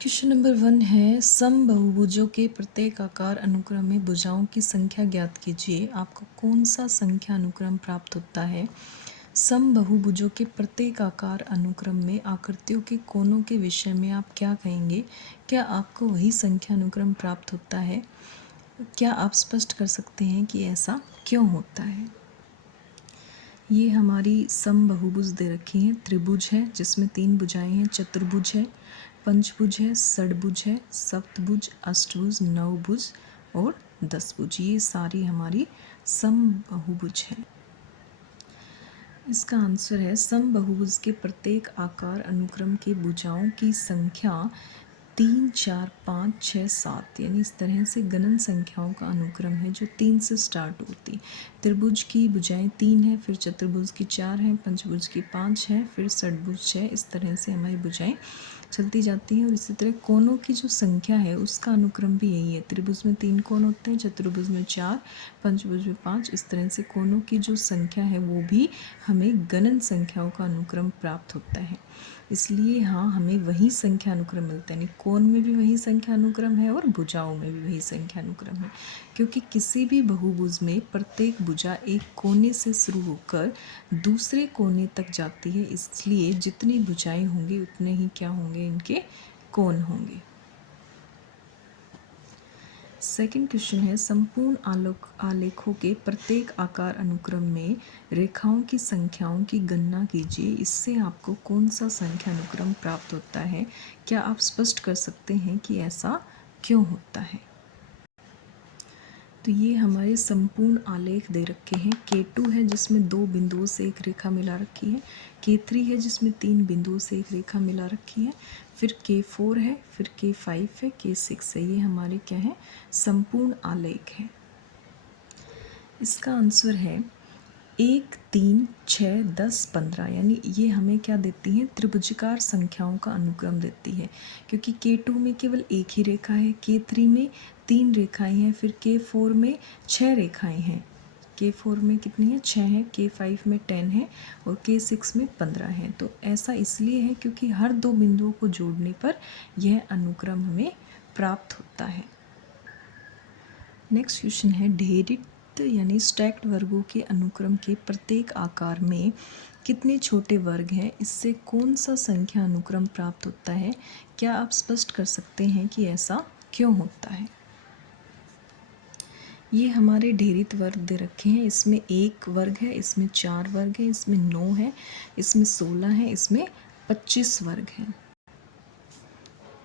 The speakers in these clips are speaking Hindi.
क्वेश्चन नंबर 1 है समबहुभुजों के प्रत्येक आकार अनुक्रम में भुजाओं की संख्या ज्ञात कीजिए। आपको कौन सा संख्या अनुक्रम प्राप्त होता है? समबहुभुजों के प्रत्येक आकार अनुक्रम में आकृतियों के कोनों के विषय में आप क्या कहेंगे? क्या आपको वही संख्या अनुक्रम प्राप्त होता है? क्या आप स्पष्ट कर सकते हैं कि ऐसा क्यों होता है? ये हमारी समबहुभुज दे रखी हैं। त्रिभुज है जिसमें 3 भुजाएं हैं, चतुर्भुज है, पंचभुज है, षडभुज है, सप्तभुज, अष्टभुज, नवभुज और दसभुज। ये सारी हमारी समबहुभुज है। इसका आंसर है समबहुभुज के प्रत्येक आकार अनुक्रम के भुजाओं की संख्या 3, 4, 5, 6, 7 यानी इस तरह से गणन संख्याओं का अनुक्रम है जो 3 से स्टार्ट होती। त्रिभुज की भुजाएं 3 है, फिर चतुर्भुज की 4 हैं, पंचभुज की 5 है, फिर षडभुज 6। इस तरह से हमारी भुजाएं चलती जाती हैं। और इसी तरह कोनों की जो संख्या है उसका अनुक्रम भी यही है। त्रिभुज में 3 कोण होते हैं, चतुर्भुज में 4, पंचभुज में 5। इस तरह से कोनों की जो संख्या है वो भी हमें गणन संख्याओं का अनुक्रम प्राप्त होता है। इसलिए हाँ, हमें वही संख्या अनुक्रम मिलता है, यानी कोण में भी वही संख्या अनुक्रम है और भुजाओं में भी वही संख्या अनुक्रम है। क्योंकि किसी भी बहुभुज में प्रत्येक भुजा एक कोने से शुरू होकर दूसरे कोने तक जाती है, इसलिए जितनी भुजाएं होंगी उतने ही क्या होंगे, इनके कोण होंगे। सेकंड क्वेश्चन है संपूर्ण आलेखों के प्रत्येक आकार अनुक्रम में रेखाओं की संख्याओं की गणना कीजिए। इससे आपको कौन सा संख्या अनुक्रम प्राप्त होता है? क्या आप स्पष्ट कर सकते हैं कि ऐसा क्यों होता है? तो ये हमारे संपूर्ण आलेख दे रखे हैं। K2 है जिसमें 2 बिंदुओं से एक रेखा मिला रखी है, K3 है जिसमें 3 बिंदुओं से एक रेखा मिला रखी है, फिर K4 है, फिर K5 है, K6 है। ये हमारे क्या है? संपूर्ण आलेख है। इसका आंसर है 1, 3, 6, 10, 15 यानी ये हमें क्या देती हैं? त्रिभुजाकार संख्याओं का अनुक्रम देती है। क्योंकि K2 में केवल एक ही रेखा है, K3 में 3 रेखाएं हैं, फिर K4 में 6 रेखाएं हैं। K4 में कितनी है? 6 है, K5 में 10 है और K6 में 15 है। तो ऐसा इसलिए है क्योंकि हर 2 बिंदुओं को जोड़ने पर यह अनुक्रम हमें प्राप्त होता है। नेक्स्ट क्वेश्चन है ढेरित यानी स्टैक्ड वर्गों के अनुक्रम के प्रत्येक आकार में कितने छोटे वर्ग हैं? इससे कौन सा संख्या अनुक्रम प्राप्त होता है? क्या आप स्पष्ट कर सकते हैं कि ऐसा क्यों होता है? ये हमारे ढेरित वर्ग दे रखे हैं। इसमें 1 वर्ग है, इसमें 4 वर्ग है, इसमें 9 है, इसमें 16 है, इसमें 25 वर्ग हैं।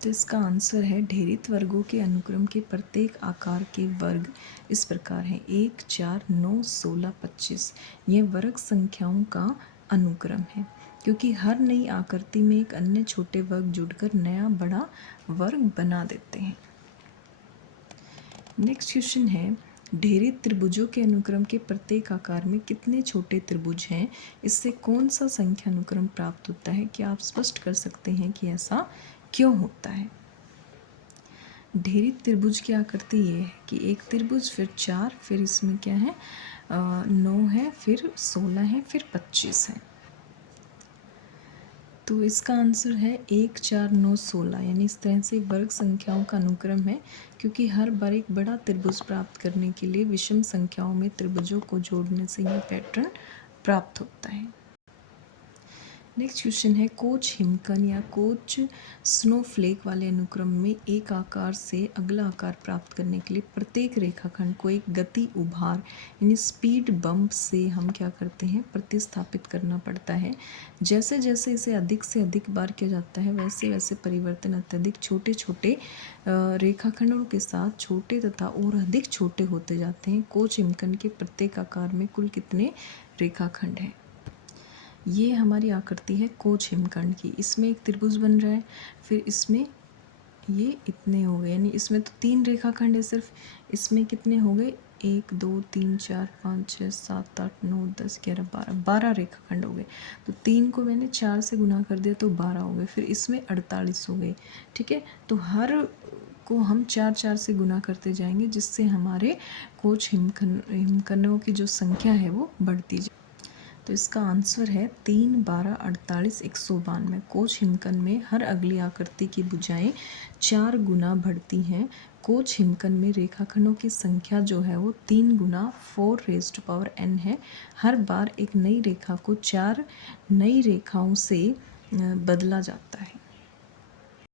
तो इसका आंसर है ढेरित वर्गों के अनुक्रम के प्रत्येक आकार के वर्ग इस प्रकार हैं 1, 4, 9, 16, 25। ये वर्ग संख्याओं का अनुक्रम है क्योंकि हर नई आकृति में एक अन्य छोटे वर्ग जुड़कर नया बड़ा वर्ग बना देते हैं। नेक्स्ट क्वेश्चन है ढेरित त्रिभुजों के अनुक्रम के प्रत्येक आकार में कितने छोटे त्रिभुज हैं? इससे कौन सा संख्या अनुक्रम प्राप्त होता है? क्या आप स्पष्ट कर सकते हैं कि ऐसा क्यों होता है? ढेरित त्रिभुज की आकृति ये है कि एक त्रिभुज, फिर 4, फिर इसमें क्या है 9 है, फिर 16 है, फिर 25 है। तो इसका आंसर है 1, 4, 9, 16 यानी इस तरह से वर्ग संख्याओं का अनुक्रम है क्योंकि हर बार एक बड़ा त्रिभुज प्राप्त करने के लिए विषम संख्याओं में त्रिभुजों को जोड़ने से यह पैटर्न प्राप्त होता है। नेक्स्ट क्वेश्चन है कोच हिमकण या कोच स्नोफ्लेक वाले अनुक्रम में एक आकार से अगला आकार प्राप्त करने के लिए प्रत्येक रेखाखंड को एक गति उभार यानी स्पीड बम्प से हम क्या करते हैं? प्रतिस्थापित करना पड़ता है। जैसे जैसे इसे अधिक से अधिक बार किया जाता है वैसे वैसे परिवर्तन अत्यधिक छोटे छोटे रेखाखंडों के साथ छोटे तथा और अधिक छोटे होते जाते हैं। कोच हिमकण के प्रत्येक आकार में कुल कितने रेखाखंड हैं? ये हमारी आकृति है कोच हिमकंड की। इसमें एक त्रिभुज बन रहा है, फिर इसमें ये इतने हो गए यानी इसमें तो 3 रेखाखंड है सिर्फ। इसमें कितने हो गए? 1, 2, 3, 4, 5, 6, 7, 8, 9, 10, 11, 12 रेखाखंड हो गए। तो 3 को मैंने 4 से गुना कर दिया तो 12 हो गए, फिर इसमें 48 हो गए। ठीक है, तो हर को हम 4 से गुना करते जाएंगे जिससे हमारे कोच हिमकणों की जो संख्या है वो बढ़ती जाए। तो इसका आंसर है 3, 12, 48, 192। कोच हिमकन में हर अगली आकृति की भुजाएं 4 गुना बढ़ती हैं। कोच हिमकन में रेखाखंडों की संख्या जो है वो 3 गुना 4n है। हर बार एक नई रेखा को 4 नई रेखाओं से बदला जाता है।